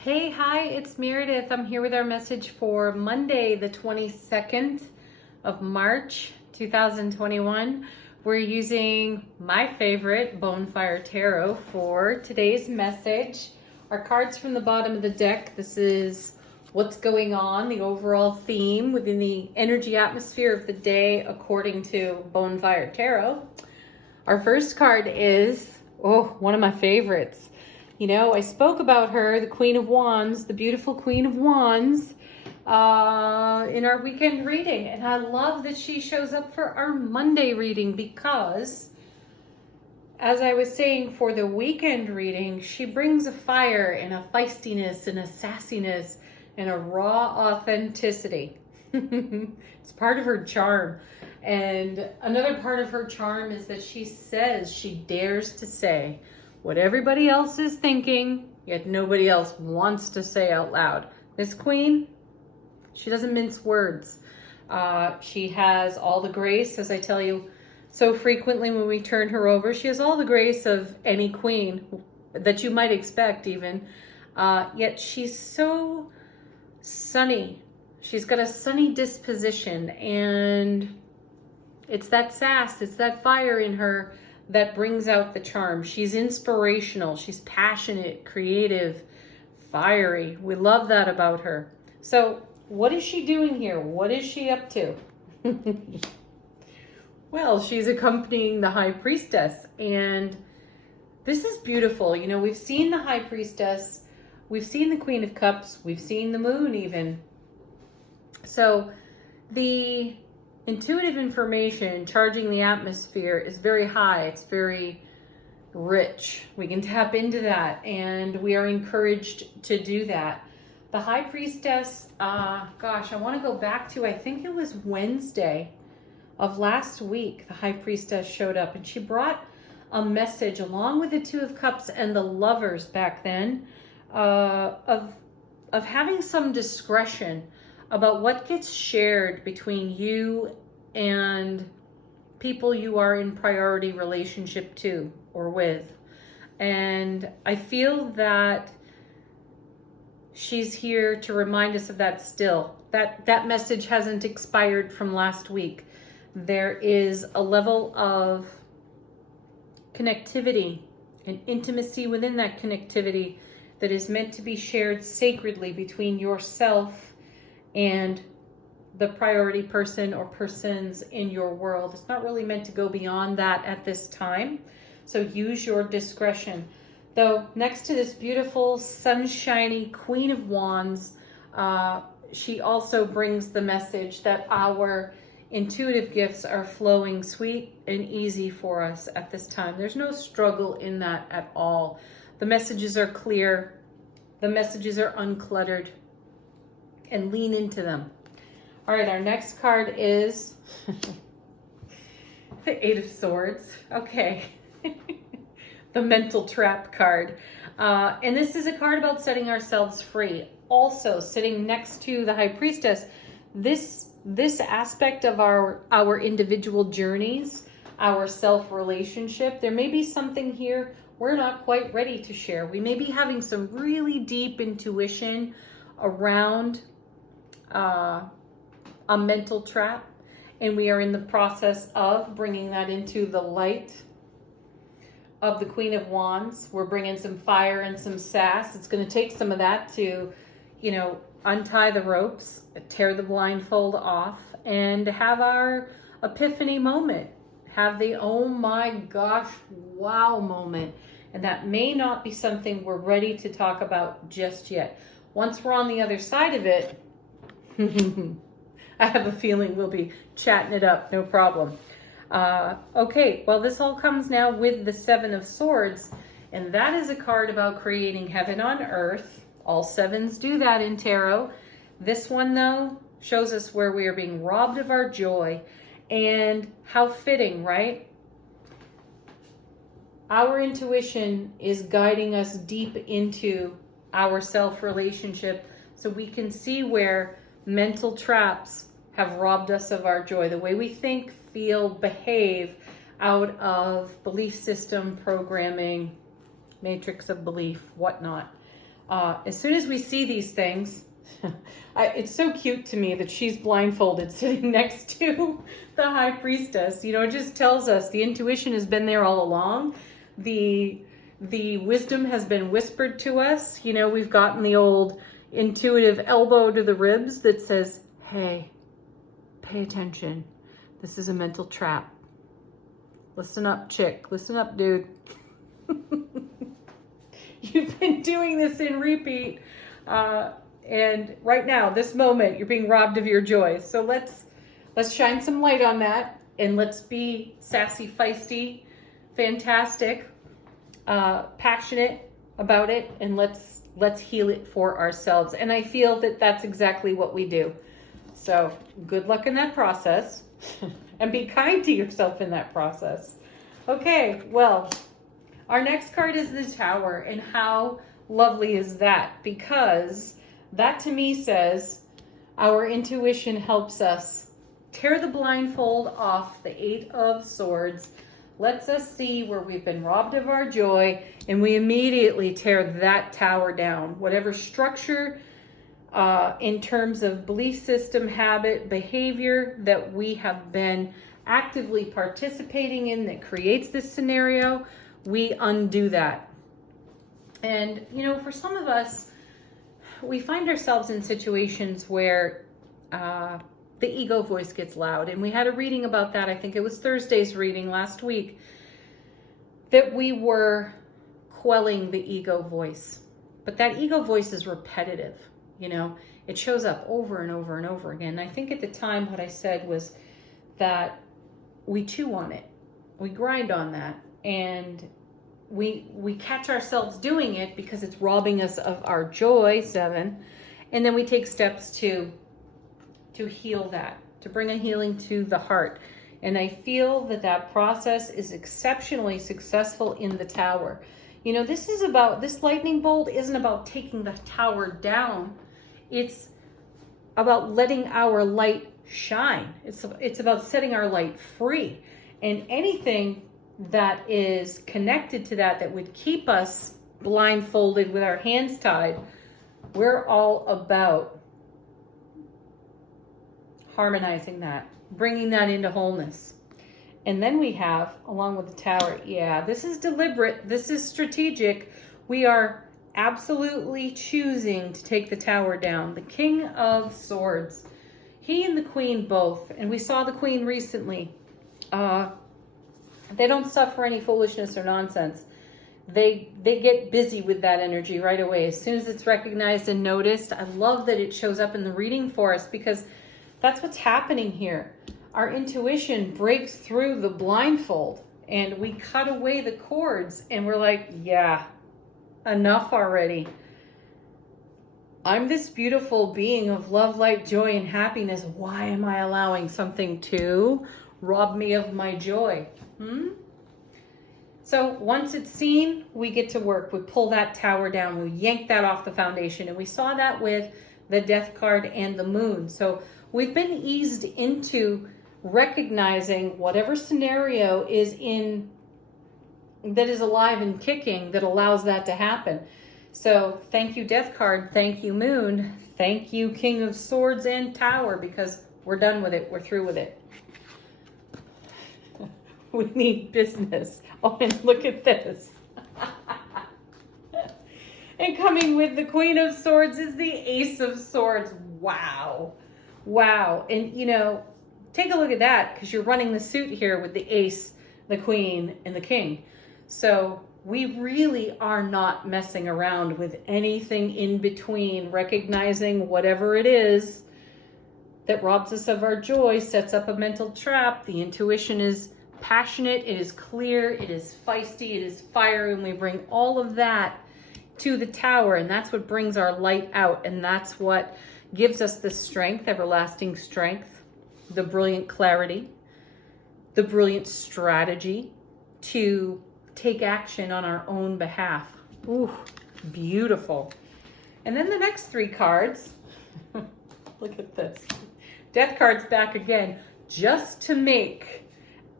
Hey, hi, it's Meredith. I'm here with our message for Monday, the 22nd of March, 2021. We're using my favorite Bonfire Tarot for today's message. Our cards from the bottom of the deck. This is what's going on, the overall theme within the energy atmosphere of the day according to Bonfire Tarot. Our first card is, one of my favorites. You know, I spoke about her, the Queen of Wands, the beautiful Queen of Wands, in our weekend reading. And I love that she shows up for our Monday reading because, as I was saying for the weekend reading, she brings a fire and a feistiness and a sassiness and a raw authenticity. It's part of her charm. And another part of her charm is that she dares to say what everybody else is thinking, yet nobody else wants to say out loud. This queen, she doesn't mince words. She has all the grace, as I tell you so frequently when we turn her over. She has all the grace of any queen that you might expect even. Yet she's so sunny. She's got a sunny disposition, and it's that sass, it's that fire in her that brings out the charm. She's inspirational. She's passionate, creative, fiery. We love that about her. So what is she doing here? What is she up to? Well, she's accompanying the High Priestess, and this is beautiful. You know, we've seen the High Priestess, we've seen the Queen of Cups, we've seen the Moon even. So the intuitive information charging the atmosphere is very high. It's very rich. We can tap into that, and we are encouraged to do that. The High Priestess, I want to go back to, I think it was Wednesday of last week, the High Priestess showed up, and she brought a message along with the Two of Cups and the Lovers back then of having some discretion about what gets shared between you and people you are in priority relationship to or with. And I feel that she's here to remind us of that still. That message hasn't expired from last week. There is a level of connectivity and intimacy within that connectivity that is meant to be shared sacredly between yourself and the priority person or persons in your world. It's not really meant to go beyond that at this time. So use your discretion. Though next to this beautiful, sunshiny Queen of Wands, she also brings the message that our intuitive gifts are flowing sweet and easy for us at this time. There's no struggle in that at all. The messages are clear. The messages are uncluttered. And lean into them. All right, our next card is the Eight of Swords. Okay. The Mental Trap card. And this is a card about setting ourselves free. Also, sitting next to the High Priestess, this aspect of our individual journeys, our self-relationship, there may be something here we're not quite ready to share. We may be having some really deep intuition around a mental trap, and we are in the process of bringing that into the light of the Queen of Wands. We're bringing some fire and some sass. It's going to take some of that to, untie the ropes, tear the blindfold off, and have our epiphany moment. Have the, oh my gosh, wow moment. And that may not be something we're ready to talk about just yet. Once we're on the other side of it, I have a feeling we'll be chatting it up, no problem. Okay, well, this all comes now with the Seven of Swords, and that is a card about creating heaven on earth. All sevens do that in tarot. This one, though, shows us where we are being robbed of our joy, and how fitting, right? Our intuition is guiding us deep into our self-relationship so we can see where mental traps have robbed us of our joy. The way we think, feel, behave out of belief system, programming, matrix of belief, whatnot. As soon as we see these things, it's so cute to me that she's blindfolded sitting next to the high priestess. You know, it just tells us the intuition has been there all along. The wisdom has been whispered to us. You know, we've gotten the old intuitive elbow to the ribs that says, hey, pay attention. This is a mental trap. Listen up, chick. Listen up, dude. You've been doing this in repeat. And right now, this moment, you're being robbed of your joy. So let's shine some light on that, and let's be sassy, feisty, fantastic, passionate about it, and let's heal it for ourselves. And I feel that that's exactly what we do. So good luck in that process, and be kind to yourself in that process. Okay, well, our next card is the Tower, and how lovely is that? Because that to me says our intuition helps us tear the blindfold off the Eight of Swords, lets us see where we've been robbed of our joy, and we immediately tear that tower down. Whatever structure in terms of belief system, habit, behavior that we have been actively participating in that creates this scenario, we undo that. And, you know, for some of us, we find ourselves in situations where the ego voice gets loud. And we had a reading about that. I think it was Thursday's reading last week, that we were quelling the ego voice. But that ego voice is repetitive. You know, it shows up over and over and over again. And I think at the time what I said was that we chew on it. We grind on that. And we catch ourselves doing it because it's robbing us of our joy, 7. And then we take steps to heal that, to bring a healing to the heart. And I feel that that process is exceptionally successful in the Tower. You know, this lightning bolt isn't about taking the tower down. It's about letting our light shine. It's about setting our light free. And anything that is connected to that would keep us blindfolded with our hands tied, we're all about harmonizing that, bringing that into wholeness. And then we have, along with the Tower, yeah, this is deliberate, this is strategic. We are absolutely choosing to take the Tower down. The King of Swords, he and the Queen both, and we saw the Queen recently, they don't suffer any foolishness or nonsense. They get busy with that energy right away. As soon as it's recognized and noticed, I love that it shows up in the reading for us, because that's what's happening here. Our intuition breaks through the blindfold, and we cut away the cords, and we're like, yeah, enough already. I'm this beautiful being of love, light, joy, and happiness. Why am I allowing something to rob me of my joy? So once it's seen, we get to work. We pull that tower down. We yank that off the foundation. And we saw that with the Death card and the Moon. So we've been eased into recognizing whatever scenario is that is alive and kicking that allows that to happen. So thank you, Death card. Thank you, Moon. Thank you, King of Swords and Tower, because we're done with it. We're through with it. We need business. Oh, and look at this. And coming with the Queen of Swords is the Ace of Swords. Wow. Wow. And, you know, take a look at that, because you're running the suit here with the Ace, the Queen, and the King. So we really are not messing around with anything in between, recognizing whatever it is that robs us of our joy, sets up a mental trap. The intuition is passionate, it is clear, it is feisty, it is fire, and we bring all of that to the Tower, and that's what brings our light out, and that's what gives us the strength, everlasting strength, the brilliant clarity, the brilliant strategy to take action on our own behalf. Ooh, beautiful. And then the next 3 cards, look at this. Death card's back again, just to make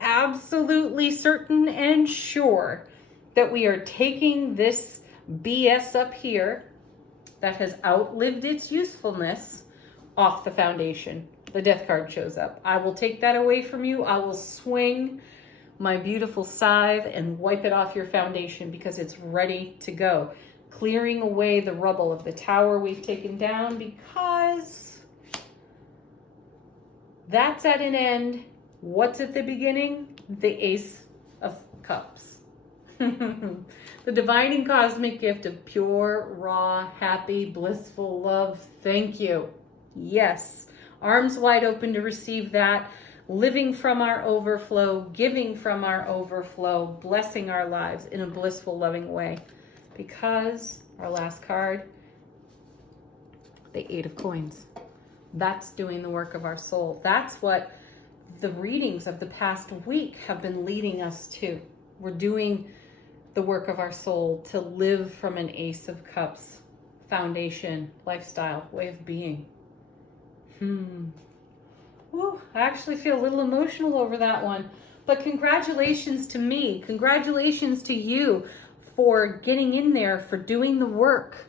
absolutely certain and sure that we are taking this BS up here that has outlived its usefulness off the foundation. The Death card shows up. I will take that away from you. I will swing my beautiful scythe and wipe it off your foundation because it's ready to go. Clearing away the rubble of the tower we've taken down because that's at an end. What's at the beginning? The Ace of Cups. The divine and cosmic gift of pure, raw, happy, blissful love. Thank you. Yes. Arms wide open to receive that. Living from our overflow, giving from our overflow, blessing our lives in a blissful, loving way. Because our last card, the Eight of Coins. That's doing the work of our soul. That's what the readings of the past week have been leading us to. We're doing the work of our soul to live from an Ace of Cups foundation, lifestyle, way of being. Ooh, I actually feel a little emotional over that one. But congratulations to me. Congratulations to you for getting in there, for doing the work.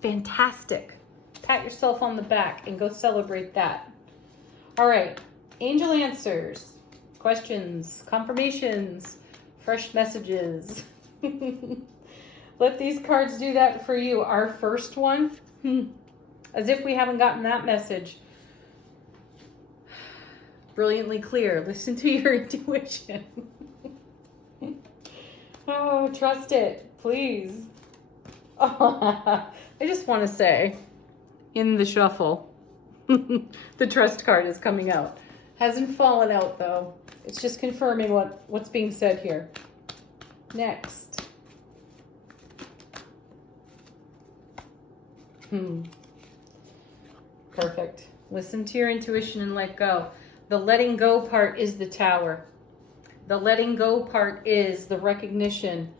Fantastic. Pat yourself on the back and go celebrate that. All right. Angel answers, questions, confirmations, fresh messages. Let these cards do that for you. Our first one, as if we haven't gotten that message. Brilliantly clear. Listen to your intuition. Oh, trust it, please. Oh, I just want to say, in the shuffle, the trust card is coming out. Hasn't fallen out though. It's just confirming what's being said here. Next. Perfect. Listen to your intuition and let go. The letting go part is the Tower. The letting go part is the recognition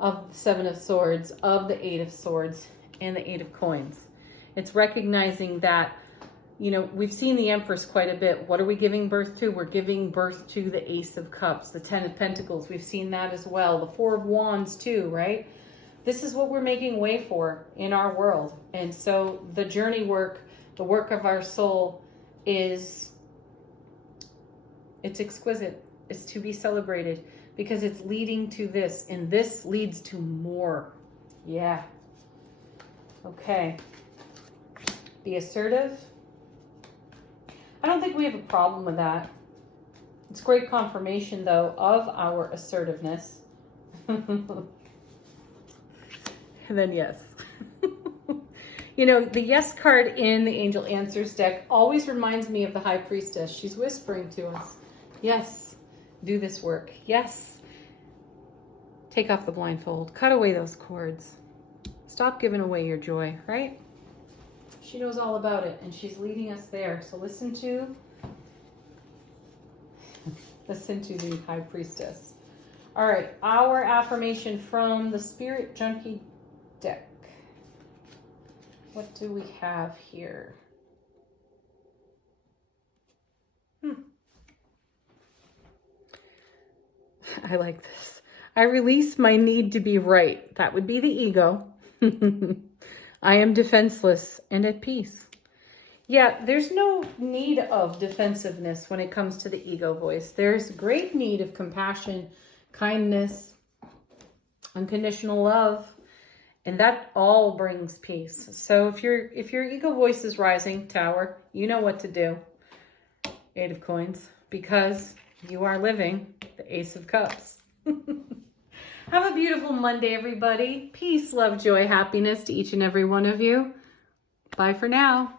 of the Seven of Swords, of the Eight of Swords, and the Eight of Coins. It's recognizing that, you know, we've seen the Empress quite a bit. What are we giving birth to? We're giving birth to the Ace of Cups, the Ten of Pentacles. We've seen that as well. The Four of Wands too, right? This is what we're making way for in our world. And so the journey work, the work of our soul is, it's exquisite. It's to be celebrated because it's leading to this, and this leads to more. Yeah. Okay. Be assertive. I don't think we have a problem with that. It's great confirmation, though, of our assertiveness. And then yes. You know, the yes card in the Angel Answers deck always reminds me of the High Priestess. She's whispering to us. Yes, do this work. Yes. Take off the blindfold. Cut away those cords. Stop giving away your joy, right? She knows all about it, and she's leading us there. So listen to the High Priestess. All right, our affirmation from the Spirit Junkie deck. What do we have here? I like this. I release my need to be right. That would be the ego. I am defenseless and at peace. Yeah, there's no need of defensiveness when it comes to the ego voice. There's great need of compassion, kindness, unconditional love, and that all brings peace. So if your ego voice is rising, Tower, you know what to do. Eight of Coins, because you are living the Ace of Cups. Have a beautiful Monday, everybody. Peace, love, joy, happiness to each and every one of you. Bye for now.